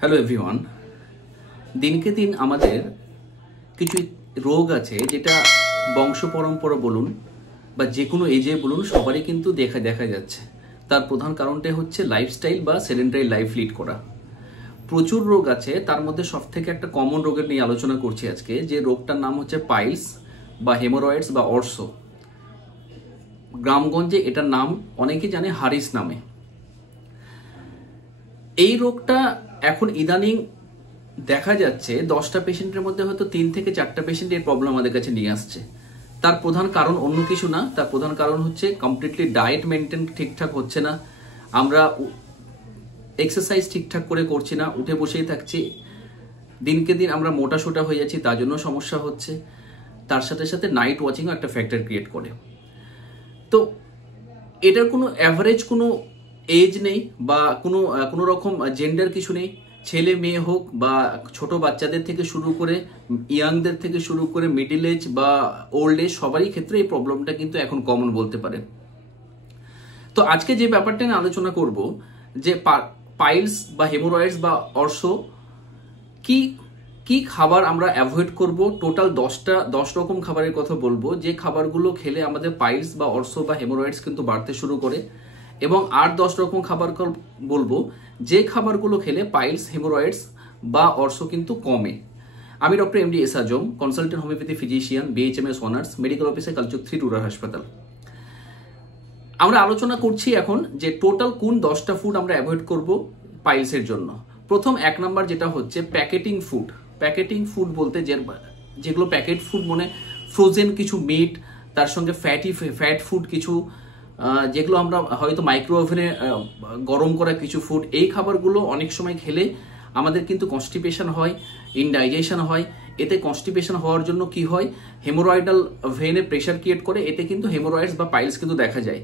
Hello everyone. দিনকে দিন আমাদের কিছু রোগ আছে যেটা বংশ পরম্পরা বলুন বা যে কোনো এজে বলুন সবারই কিন্তু দেখা যাচ্ছে। তার প্রধান কারণটা হচ্ছে লাইফস্টাইল বা সেডেন্টারি লাইফ লিড করা। প্রচুর রোগ আছে, তার মধ্যে সবথেকে একটা কমন রোগের নিয়ে আলোচনা করছি আজকে, যে রোগটার নাম হচ্ছে পাইলস বা হেমোরয়েডস বা অর্সো। গ্রামগঞ্জে এটার নাম অনেকে জানে হারিস নামে। এই রোগটা এখন ইদানিং দেখা যাচ্ছে 10টা পেশেন্টের মধ্যে হয়তো 3 থেকে 4টা পেশেন্ট এই প্রবলেম আমাদের কাছে নিয়ে আসছে। তার প্রধান কারণ অন্য কিছু না, তার প্রধান কারণ হচ্ছে কমপ্লিটলি ডায়েট মেনটেন ঠিকঠাক হচ্ছে না, আমরা এক্সারসাইজ ঠিকঠাক করে করছি না, উঠে বসেই থাকছি, দিনকে দিন আমরা মোটা সোটা হয়ে যাচ্ছি, তার জন্য সমস্যা হচ্ছে। তার সাথে সাথে নাইট ওয়াচিংও একটা ফ্যাক্টর ক্রিয়েট করে। তো এটার কোনো অ্যাভারেজ কোনো এজ নেই বা কোনো রকম জেন্ডার কিছু নেই। ছেলে মেয়ে হোক বা ছোট বাচ্চাদের থেকে শুরু করে ইয়াংদের থেকে শুরু করে মিডিল এজ বা ওল্ড এজ সবারই ক্ষেত্রে এই প্রবলেমটা কিন্তু এখন কমন বলতে পারেন। তো আজকে যে ব্যাপারটা নিয়ে আলোচনা করব যে পাইলস বা হেমোরয়েডস বা অর্সো কি খাবার আমরা অ্যাভয়েড করব। টোটাল 10 রকম খাবারের কথা বলবো, যে খাবারগুলো খেলে আমাদের পাইলস বা অর্সো বা হেমোরয়েডস কিন্তু বাড়তে শুরু করে, এবং আর 10 রকম খাবার বলবো যে খাবারগুলো খেলে পাইলস, হেমোরয়েডস বা অর্সো কিন্তু কমে। আমি doctor MD S Azam, consultant homeopathy physician, BHMS honours, medical officer, কালচুক 3 রুরাল হাসপাতাল। আমরা আলোচনা করছি এখন যে টোটাল কোন 10টা ফুড আমরা অ্যাভয়েড করব পাইলসের জন্য। প্রথম 1 নাম্বার যেটা হচ্ছে প্যাকেটিং ফুড। প্যাকেটিং ফুড বলতে যেগুলো প্যাকেট ফুড মানে ফ্রোজেন কিছু মিট, তার সঙ্গে ফ্যাট ফুড কিছু, যেগুলো আমরা হয়তো মাইক্রো ওভেনে গরম করা কিছু ফুড, এই খাবারগুলো অনেক সময় খেলে আমাদের কিন্তু কনস্টিপেশন হয়, ইনডাইজেশন হয়। এতে কনস্টিপেশন হওয়ার জন্য কি হয়, হেমোরয়েডাল ভেনে প্রেশার ক্রিয়েট করে, এতে কিন্তু হেমোরয়েডস বা পাইলস কিন্তু দেখা যায়।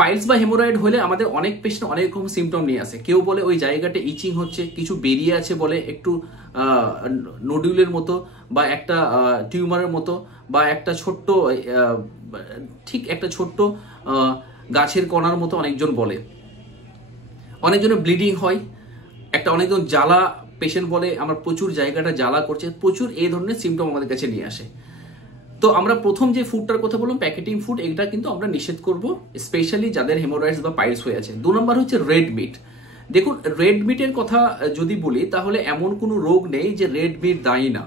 পাইলস বা হেমোরয়েড হলে আমাদের অনেক পেশেন্ট অনেক রকম সিমটম নিয়ে আসে। কেউ বলে ওই জায়গাটা ইচিং হচ্ছে, কিছু বেরিয়ে আছে বলে একটু নোডুলের মতো বা একটা টিউমারের মতো বা একটা ছোট্ট গাছের কণার মতো অনেকজন বলে। অনেকজনের ব্লিডিং হয়, অনেকজন জ্বালা, পেশেন্ট বলে আমার প্রচুর জায়গাটা জ্বালা করছে, প্রচুর এই ধরনের সিমটম আমাদের কাছে নিয়ে আসে। তো আমরা প্রথম যে ফুডটার কথা বললাম প্যাকেটিং ফুড, এটা কিন্তু আমরা নিষেধ করব, স্পেশালি যাদের হেমোরয়েডস বা পাইলস হয়ে আছে। 2 নম্বর হচ্ছে রেড মিট। দেখুন, রেড মিটের কথা যদি বলি তাহলে এমন কোনো রোগ নেই যে রেড মিট দায়ী না।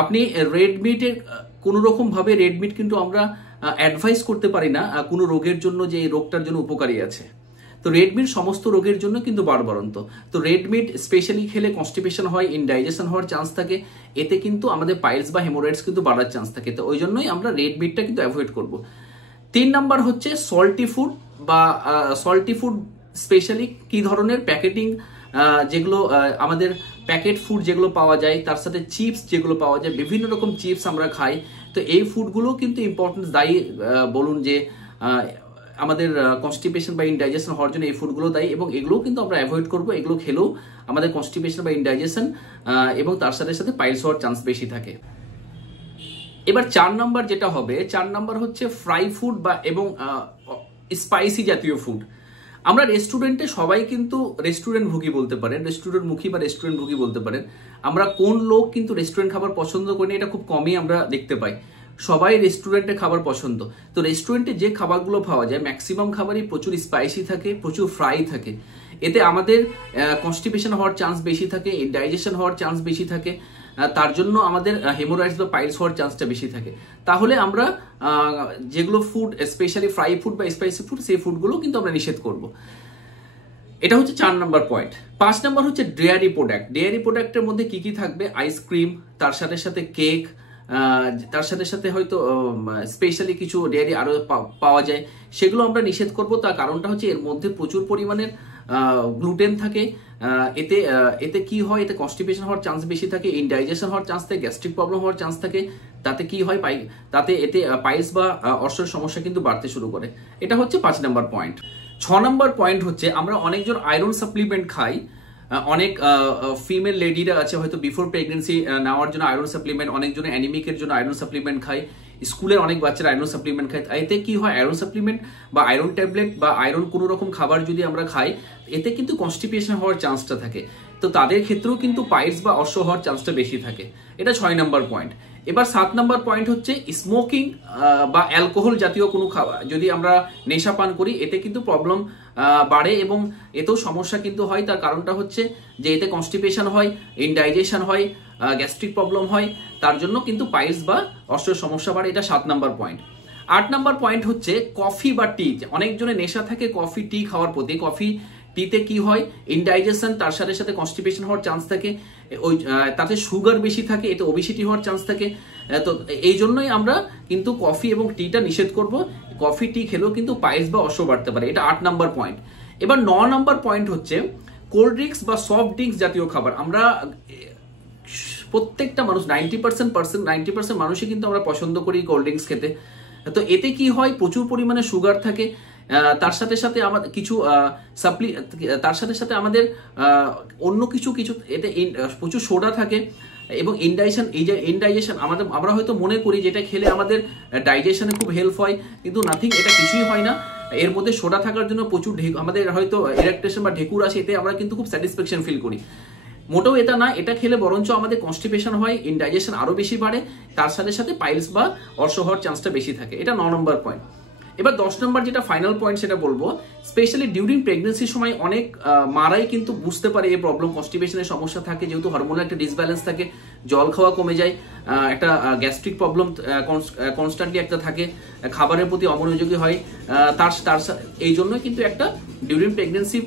আপনি রেড মিটের কোনো রকম ভাবে রেড মিট কিন্তু আমরা অ্যাডভাইস করতে পারি না কোনো রোগের জন্য যে এই রোগটার জন্য উপকারী আছে। তো রেড মিট সমস্ত রোগের জন্য কিন্তু বাড়বাড়ন্ত। তো রেড মিট স্পেশালি খেলে কনস্টিপেশন হয়, ইনডাইজেশন হওয়ার চান্স থাকে, এতে কিন্তু আমাদের পাইলস বা হেমোরয়েডস কিন্তু বাড়ার চান্স থাকে। তো ওই জন্যই আমরা রেড মিটটা কিন্তু অ্যাভয়েড করব। 3 নাম্বার হচ্ছে সল্টি ফুড বা সল্টি ফুড স্পেশালি কি ধরনের প্যাকেটিং, যেগুলো আমাদের প্যাকেট ফুড যেগুলো পাওয়া যায়, তার সাথে চিপস যেগুলো পাওয়া যায়, বিভিন্ন রকম চিপস আমরা খাই। তো এই ফুডগুলো কিন্তু ইম্পর্টেন্স দায়ী, বলুন যে আমাদের কনস্টিপেশন বা ইনডাইজেশন হওয়ার জন্য এই ফুডগুলো দায়ী, এবং এগুলোও কিন্তু আমরা অ্যাভয়েড করবো। এগুলো খেলেও আমাদের কনস্টিপেশন বা ইনডাইজেশন এবং তার সাথে সাথে পাইলস হওয়ার চান্স বেশি থাকে। এবার 4 নাম্বার যেটা হবে, 4 নাম্বার হচ্ছে ফ্রাই ফুড বা এবং স্পাইসি জাতীয় ফুড। আমরা রেস্টুরেন্টে সবাই কিন্তু রেস্টুরেন্ট ভুগি বলতে পারেন, রেস্টুরেন্ট মুখী বা রেস্টুরেন্ট ভুগি বলতে পারেন। আমরা কোন লোক কিন্তু রেস্টুরেন্ট খাবার পছন্দ করি না, এটা খুব কমই আমরা দেখতে পাই। সবাই রেস্টুরেন্টে খাবার পছন্দ। তো রেস্টুরেন্টে যে খাবারগুলো পাওয়া যায় ম্যাক্সিমাম খাবারই প্রচুর স্পাইসি থাকে, প্রচুর ফ্রাই থাকে। এতে আমাদের কনস্টিপেশন হওয়ার চান্স বেশি থাকে, ইনডাইজেশন হওয়ার চান্স বেশি থাকে, তার জন্য আমাদের হেমোরয়েডস বা পাইলস হওয়ার চান্সটা বেশি থাকে। তাহলে আমরা যেগুলো ফুড স্পেশালি ফ্রাই ফুড বা স্পাইসি ফুড, সেই ফুডগুলো কিন্তু আমরা নিষেধ করব। এটা হচ্ছে 4 নাম্বার পয়েন্ট। 5 নাম্বার হচ্ছে ডেয়ারি প্রোডাক্ট। ডেয়ারি প্রোডাক্টের মধ্যে কি কি থাকবে, আইসক্রিম, তার সাথে সাথে কেক, তার সাথে সাথে হয়তো স্পেশালি কিছু ডেয়ারি আরো পাওয়া যায়, সেগুলো আমরা নিষেধ করব। তার কারণটা হচ্ছে এর মধ্যে প্রচুর পরিমাণের গ্লুটেন থাকে। এতে কি হয়, এতে কনস্টিপেশন হওয়ার চান্স বেশি থাকে, ইনডাইজেশন হওয়ার চান্স থাকে, গ্যাস্ট্রিক প্রবলেম হওয়ার চান্স থাকে। তাতে কি হয়, এতে পাইলস বা অর্সের সমস্যা কিন্তু বাড়তে শুরু করে। এটা হচ্ছে 5 নাম্বার পয়েন্ট। 6 নাম্বার পয়েন্ট হচ্ছে আমরা অনেকজন আয়রন সাপ্লিমেন্ট খাই। অনেক ফিমেল লেডিরা আছে হয়তো বিফোর প্রেগনেন্সি নেওয়ার জন্য আয়রন সাপ্লিমেন্ট, অনেকজন অ্যানিমিকের জন্য আয়রন সাপ্লিমেন্ট খায়। স্কুলের অনেক বাচ্চারা আয়রন সাপ্লিমেন্ট খায়, এতে কি হয় আয়রন সাপ্লিমেন্ট বা আয়রন ট্যাবলেট বা আয়রন কোনো রকম খাবার যদি আমরা খাই, এতে কিন্তু কনস্টিপেশন হওয়ার চান্সটা থাকে। তো তাদের ক্ষেত্রেও কিন্তু পাইলস বা অর্শ হওয়ার চান্সটা বেশি থাকে। এটা 6 নম্বর পয়েন্ট। এবার 7 নম্বর পয়েন্ট হচ্ছে স্মোকিং বা অ্যালকোহল জাতীয় কোনো খাবার যদি আমরা নেশা পান করি, এতে কিন্তু প্রবলেম বাড়ে এবং এতেও সমস্যা কিন্তু হয়। তার কারণটা হচ্ছে যে এতে কনস্টিপেশন হয়, ইনডাইজেশন হয়, গ্যাস্ট্রিক প্রবলেম হয়, তার জন্য কিন্তু পাইলস বা অর্শের সমস্যা বাড়ে। এটা 7 নম্বর পয়েন্ট। 8 নম্বর পয়েন্ট হচ্ছে কফি বা টি। অনেকজনের নেশা থাকে কফি টি খাওয়ার প্রতি। কফি টিতে কি হয় ইনডাইজেশন, তার সাথে সাথে কনস্টিপেশন হওয়ার চান্স থাকে, ওই তাতে সুগার বেশি থাকে, এতে ওবেসিটি হওয়ার চান্স থাকে। তো এই জন্যই আমরা কিন্তু কফি এবং টিটা নিষেধ করব। কফি টি খেলেও কিন্তু পাইলস বা অর্শ বাড়তে পারে। এটা 8 নম্বর পয়েন্ট। এবার 9 নম্বর পয়েন্ট হচ্ছে কোল্ড ড্রিঙ্কস বা সফট ড্রিঙ্কস জাতীয় খাবার। আমরা প্রত্যেকটা মানুষ 90% মানুষই কিন্তু আমরা পছন্দ করি কোল্ড ড্রিঙ্কস খেতে। তো এতে কি হয় প্রচুর পরিমাণে সুগার থাকে, তার সাথে সাথে আমাদের কিছু তার সাথে সাথে আমাদের অন্য কিছু এতে প্রচুর সোডা থাকে এবং ইনডাইজেশন আমরা হয়তো মনে করি যেটা খেলে আমাদের ডাইজেশনে খুব হেল্প হয়, কিন্তু নাথিং, এটা কিছুই হয় না। এর মধ্যে সোডা থাকার জন্য প্রচুর আমাদের হয়তো ইরেকটেশন বা ঢেকুর আসে, এতে আমরা কিন্তু খুব স্যাটিসফ্যাকশন ফিল করি। মোটেও এটা না, এটা খেলে বরঞ্চ আমাদের কনস্টিপেশন হয়, ইনডাইজেশন আরো বেশি বাড়ে, তার সাথে সাথে পাইলস বা অর্শ হওয়ার চান্সটা বেশি থাকে। এটা 9 নম্বর পয়েন্ট। এবার 10 নম্বর যেটা ফাইনাল পয়েন্ট সেটা বলবো, স্পেশালি ডিউরিং প্রেগনেন্সির সময় অনেক মারাই কিন্তু বুঝতে পারে এই প্রবলেম, কনস্টিপেশনের সমস্যা থাকে, যেহেতু হরমোনাল একটা ডিসব্যালেন্স থাকে, জল খাওয়া কমে যায়, একটা গ্যাস্ট্রিক প্রবলেম কনস্ট্যান্টলি একটা থাকে, খাবারের প্রতি অমনোযোগী হয়, তার এই জন্যই কিন্তু একটা ডিউরিং প্রেগনেন্সি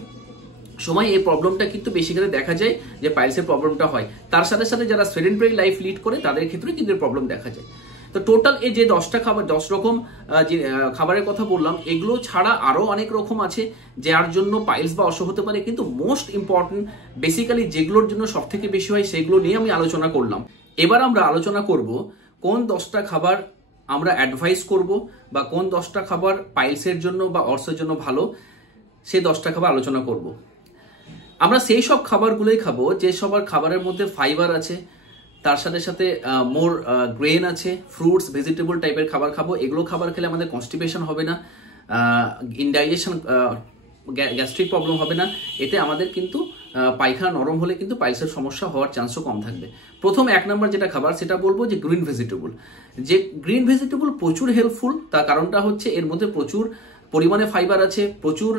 সময় এই প্রবলেমটা কিন্তু বেশি করে দেখা যায় যে পাইলসের প্রবলেমটা হয়। তার সাথে সাথে যারা সেডেন্টারি লাইফ লিড করে তাদের ক্ষেত্রে কিন্তু প্রবলেম দেখা যায়। তো টোটাল এই যে 10টা খাবার, 10 রকম যে খাবারের কথা বললাম, এগুলো ছাড়া আরো অনেক রকম আছে যার জন্য পাইলস বা অর্শ হতে পারে, কিন্তু মোস্ট ইম্পর্টেন্ট বেসিক্যালি যেগুলোর জন্য সব থেকে বেশি হয় সেগুলো নিয়ে আমি আলোচনা করলাম। এবার আমরা আলোচনা করব কোন 10টা খাবার আমরা অ্যাডভাইস করব বা কোন 10টা খাবার পাইলসের জন্য বা অর্শের জন্য ভালো, সেই 10টা খাবার আলোচনা করব। আমরা সেই সব খাবারগুলোই খাবো যে সবার খাবারের মধ্যে ফাইবার আছে, তার সাথে সাথে মোর গ্রেন আছে, ফ্রুটস ভেজিটেবল টাইপের খাবার খাবো। এগুলো খাবার খেলে আমাদের কনস্টিপেশন হবে না, ইনডাইজেশন গ্যাস্ট্রিক প্রবলেম হবে না, এতে আমাদের কিন্তু পায়খানা নরম হলে কিন্তু পাইলসের সমস্যা হওয়ার চান্সও কম থাকবে। প্রথম 1 নম্বর যেটা খাবার সেটা বলবো যে গ্রিন ভেজিটেবল। যে গ্রিন ভেজিটেবল প্রচুর হেল্পফুল, তার কারণটা হচ্ছে এর মধ্যে প্রচুর পরিমাণে ফাইবার আছে, প্রচুর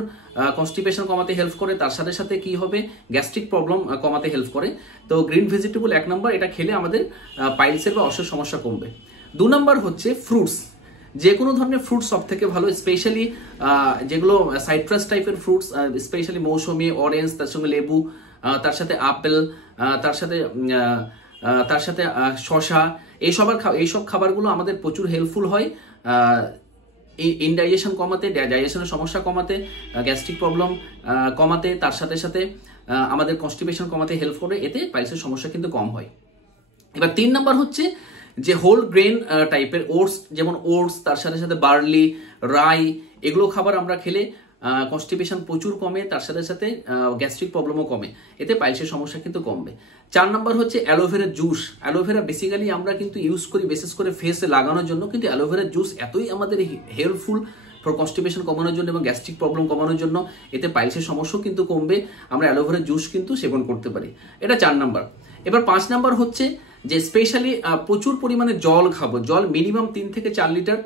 কনস্টিপেশন কমাতে হেল্প করে, তার সাথে সাথে কি হবে গ্যাস্ট্রিক প্রবলেম কমাতে হেল্প করে। তো গ্রিন ভেজিটেবল 1 নম্বর, এটা খেলে আমাদের পাইলসের বা অর্শের সমস্যা কমবে। 2 নম্বর হচ্ছে ফ্রুটস। যে কোনো ধরনের ফ্রুটস সব থেকে ভালো, স্পেশালি যেগুলো সাইট্রাস টাইপের ফ্রুটস, স্পেশালি মৌসুমি, অরেঞ্জ, তার সঙ্গে লেবু, তার সাথে আপেল, তার সাথে শশা, এইসব খাবারগুলো আমাদের প্রচুর হেল্পফুল হয় ইনডাইজেশন কমাতে, ডাইজেশনের সমস্যা কমাতে, গ্যাস্ট্রিক প্রবলেম কমাতে, তার সাথে সাথে আমাদের কনস্টিপেশন কমাতে হেল্প করে, এতে পাইলসের সমস্যা কিন্তু কম হয়। এবার 3 নম্বর হচ্ছে যে হোল গ্রেন টাইপের ওটস, যেমন ওটস, তার সাথে সাথে বার্লি, রাই, এগুলো খাবার আমরা খেলে কনস্টিপেশন প্রচুর কমে, তার সাথে সাথে গ্যাস্ট্রিক প্রবলেমও কমে, এতে পাইলসের সমস্যা কিন্তু কমবে। 4 নম্বর হচ্ছে অ্যালোভেরা জুস। অ্যালোভেরা বেসিক্যালি আমরা কিন্তু ইউজ করি বিশেষ করে ফেসে লাগানোর জন্য, কিন্তু অ্যালোভেরা জুস এতই আমাদের হেল্পফুল ফর কনস্টিপেশন কমানোর জন্য এবং গ্যাস্ট্রিক প্রবলেম কমানোর জন্য, এতে পাইলসের সমস্যাও কিন্তু কমবে। আমরা অ্যালোভেরা জুস কিন্তু সেবন করতে পারি। এটা 4 নম্বর। এবার 5 নম্বর হচ্ছে যে স্পেশালি প্রচুর পরিমাণে জল খাবো। জল মিনিমাম 3 থেকে 4 লিটার।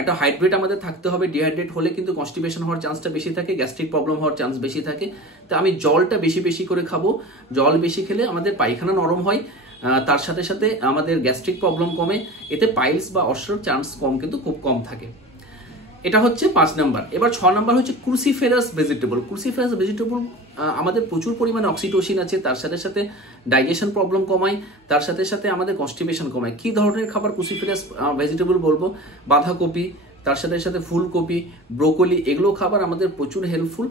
একটা হাইড্রেট আমাদের থাকতে হবে, ডিহাইড্রেট হলে কিন্তু কনস্টিপেশন হওয়ার চান্সটা বেশি থাকে, গ্যাস্ট্রিক প্রবলেম হওয়ার চান্স বেশি থাকে। তো আমি জলটা বেশি বেশি করে খাবো। জল বেশি খেলে আমাদের পায়খানা নরম হয়, তার সাথে সাথে আমাদের গ্যাস্ট্রিক প্রবলেম কমে, এতে পাইলস বা অর্শের চান্স কিন্তু খুব কম থাকে। এটা হচ্ছে 5 নাম্বার। এবার 6 নাম্বার হচ্ছে ক্রুসিফেরাস ভেজিটেবল। ক্রুসিফেরাস ভেজিটেবল আমাদের প্রচুর পরিমাণে অক্সিটোসিন আছে, তার সাথে সাথে ডাইজেশন প্রবলেম কমায়, তার সাথে সাথে আমাদের কনস্টিপেশন কমায়। কি ধরনের খাবার ক্রুসিফেরাস ভেজিটেবল বলবো? বাঁধাকপি, তার সাথে সাথে ফুলকপি, ব্রোকলি, এগুলো খাবার আমাদের প্রচুর হেল্পফুল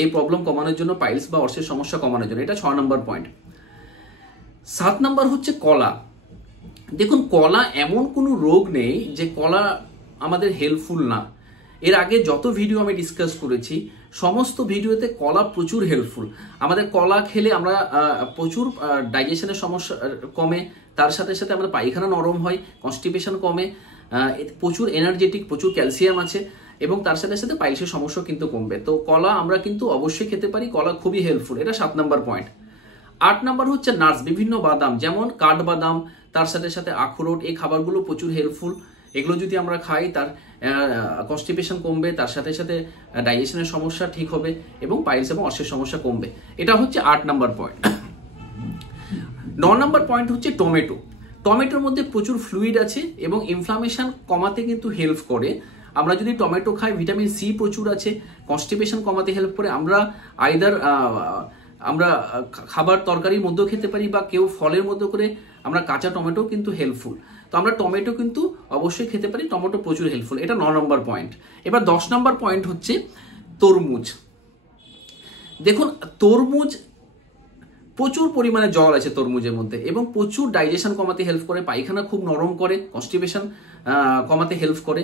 এই প্রবলেম কমানোর জন্য, পাইলস বা অর্শের সমস্যা কমানোর জন্য। এটা 6 নম্বর পয়েন্ট। 7 নম্বর হচ্ছে কলা। দেখুন, কলা এমন কোনো রোগ নেই যে কলা আমাদের হেল্পফুল না। এর আগে যত ভিডিও আমি ডিসকাস করেছি সমস্ত ভিডিওতে কলা প্রচুর হেল্পফুল। আমাদের কলা খেলে আমরা প্রচুর ডাইজেশনের সমস্যা কমে, তার সাথে সাথে আমাদের পায়খানা নরম হয়, কনস্টিপেশন কমে, প্রচুর এনার্জেটিক, প্রচুর ক্যালসিয়াম আছে এবং তার সাথে সাথে পাইলসের সমস্যা কিন্তু কমবে। তো কলা আমরা কিন্তু অবশ্যই খেতে পারি, কলা খুবই হেল্পফুল, এটা 7 নম্বর পয়েন্ট। 8 নম্বর হচ্ছে নাটস, বিভিন্ন বাদাম, যেমন কাঠবাদাম, তার সাথে সাথে আখরোট, এই খাবারগুলো প্রচুর হেল্পফুল। এগুলো যদি আমরা খাই তার কনস্টিপেশন কমবে, তার সাথে সাথে ডাইজেশনের সমস্যা ঠিক হবে এবং পাইলস এবং অর্শের সমস্যা কমবে। এটা হচ্ছে 8 নম্বর পয়েন্ট। 9 নম্বর পয়েন্ট হচ্ছে টমেটো। টমেটোর মধ্যে প্রচুর ফ্লুইড আছে এবং ইনফ্লামেশন কমাতে কিন্তু হেল্প করে। আমরা যদি টমেটো খাই, ভিটামিন সি প্রচুর আছে, কনস্টিপেশন কমাতে হেল্প করে। আমরা খাবার তরকারির মধ্যেও খেতে পারি বা কেউ ফলের মধ্যে করে আমরা কাঁচা টমেটো কিন্তু হেল্পফুল। তো আমরা টমেটো কিন্তু অবশ্যই খেতে পারি, টমেটো প্রচুর হেল্পফুল। এটা 9 নম্বর পয়েন্ট। এবার 10 নম্বর পয়েন্ট হচ্ছে তরমুজ। দেখুন, তরমুজ প্রচুর পরিমাণে জল আছে তরমুজের মধ্যে এবং প্রচুর ডাইজেশন কমাতে হেল্প করে, পায়খানা খুব নরম করে, কনস্টিপেশন কমাতে হেল্প করে।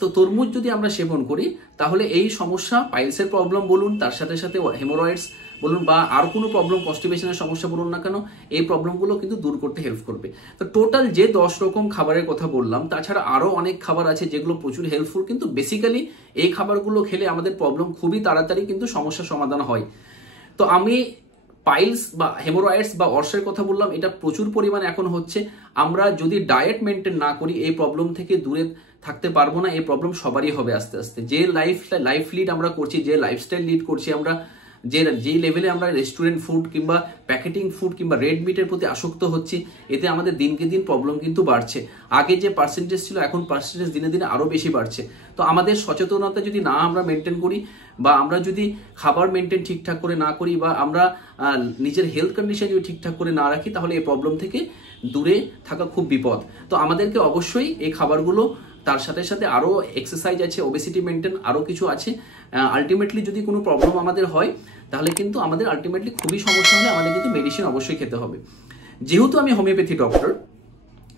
তো তরমুজ যদি আমরা সেবন করি তাহলে এই সমস্যা, পাইলসের প্রবলেম বলুন, তার সাথে সাথে হেমোরয়েডস বলুন বা আর কোনো প্রবলেম, কনস্টিপেশনের সমস্যা বলুন না কেন, এই প্রবলেমগুলো কিন্তু দূর করতে হেল্প করবে। তো টোটাল যে 10 রকম খাবারের কথা বললাম, তাছাড়া আরও অনেক খাবার আছে যেগুলো প্রচুর হেল্পফুল, কিন্তু বেসিক্যালি এই খাবারগুলো খেলে আমাদের প্রবলেম খুবই তাড়াতাড়ি কিন্তু সমস্যার সমাধান হয়। তো আমি পাইলস বা হেমোরয়েডস বা অর্শের কথা বললাম, এটা প্রচুর পরিমাণে এখন হচ্ছে। আমরা যদি ডায়েট মেনটেন না করি এই প্রবলেম থেকে দূরে থাকতে পারবো না। এই প্রবলেম সবারই হবে আস্তে আস্তে। যে লাইফ লিড আমরা করছি, যে লাইফস্টাইল লিড করছি আমরা, যেই লেভেলে আমরা রেস্টুরেন্ট ফুড কিংবা প্যাকেটিং ফুড কিংবা রেড মিটের প্রতি আসক্ত হচ্ছি, এতে আমাদের দিনকে দিন প্রবলেম কিন্তু বাড়ছে। আগে যে পার্সেন্টেজ ছিল এখন পার্সেন্টেজ দিনে দিনে আরও বেশি বাড়ছে। তো আমাদের সচেতনতা যদি না আমরা মেনটেন করি বা আমরা যদি খাবার মেনটেন ঠিকঠাক করে না করি বা আমরা নিজের হেলথ কন্ডিশন যদি ঠিকঠাক করে না রাখি, তাহলে এই প্রবলেম থেকে দূরে থাকা খুব বিপদ। তো আমাদেরকে অবশ্যই এই খাবারগুলো, তার সাথে সাথে আরও এক্সারসাইজ আছে, ওবেসিটি মেনটেন, আরও কিছু আছে। আলটিমেটলি যদি কোনো প্রবলেম আমাদের হয় তাহলে কিন্তু আমাদের আলটিমেটলি খুবই সমস্যা হলে আমাদের কিন্তু মেডিসিন অবশ্যই খেতে হবে। যেহেতু আমি হোমিওপ্যাথি ডক্টর,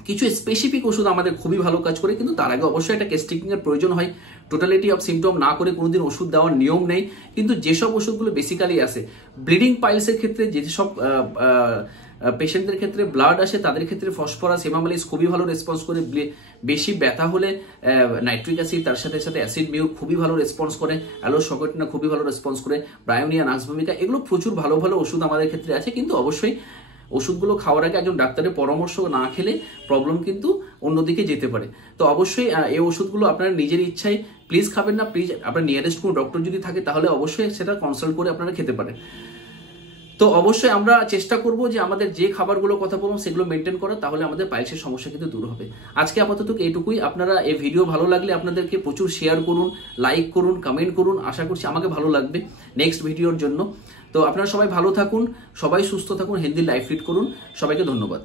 কিছু স্পেসিফিক ওষুধ আমাদের খুবই ভালো কাজ করে, কিন্তু তার আগে অবশ্যই একটা টেস্টিং এর প্রয়োজন হয়। টোটালিটি অফ সিমটম না করে কোনোদিন ওষুধ দেওয়ার নিয়ম নেই। কিন্তু যেসব ওষুধগুলো বেসিক্যালি আসে ব্লিডিং পাইলসের ক্ষেত্রে, যেসব পেশেন্টদের ক্ষেত্রে ব্লাড আসে তাদের ক্ষেত্রে ফসফরাস, হেমামালিস খুবই ভালো রেসপন্স করে। বেশি ব্যথা হলে নাইট্রিক অ্যাসিড, তার সাথে সাথে অ্যাসিড মিউ খুবই ভালো রেসপন্স করে। অ্যালোসকটিনা খুবই ভালো রেসপন্স করে। ব্রায়োনিয়া, নাক্সভূমিকা, এগুলো প্রচুর ভালো ভালো ওষুধ আমাদের ক্ষেত্রে আছে। কিন্তু অবশ্যই ওষুধগুলো খাওয়ার আগে একজন ডাক্তারের পরামর্শ না খেলে প্রবলেম কিন্তু অন্যদিকে যেতে পারে। তো অবশ্যই এই ওষুধগুলো আপনারা নিজের ইচ্ছায় প্লিজ খাবেন না। প্লিজ আপনার নিয়ারেস্ট কোনো ডক্টর যদি থাকে তাহলে অবশ্যই সেটা কনসাল্ট করে আপনারা খেতে পারেন। তো অবশ্যই আমরা চেষ্টা করব যে আমাদের যে খাবারগুলো কথা বলবো সেগুলো মেনটেন করা, তাহলে আমাদের পাইলসের সমস্যা কিন্তু দূর হবে। আজকে আপাতত এইটুকুই। আপনারা এই ভিডিও ভালো লাগলে আপনাদেরকে প্রচুর শেয়ার করুন, লাইক করুন, কমেন্ট করুন। আশা করছি আমাকে ভালো লাগবে নেক্সট ভিডিওর জন্য। তো আপনারা সবাই ভালো থাকুন, সবাই সুস্থ থাকুন, হেলদি লাইফ লিড করুন। সবাইকে ধন্যবাদ।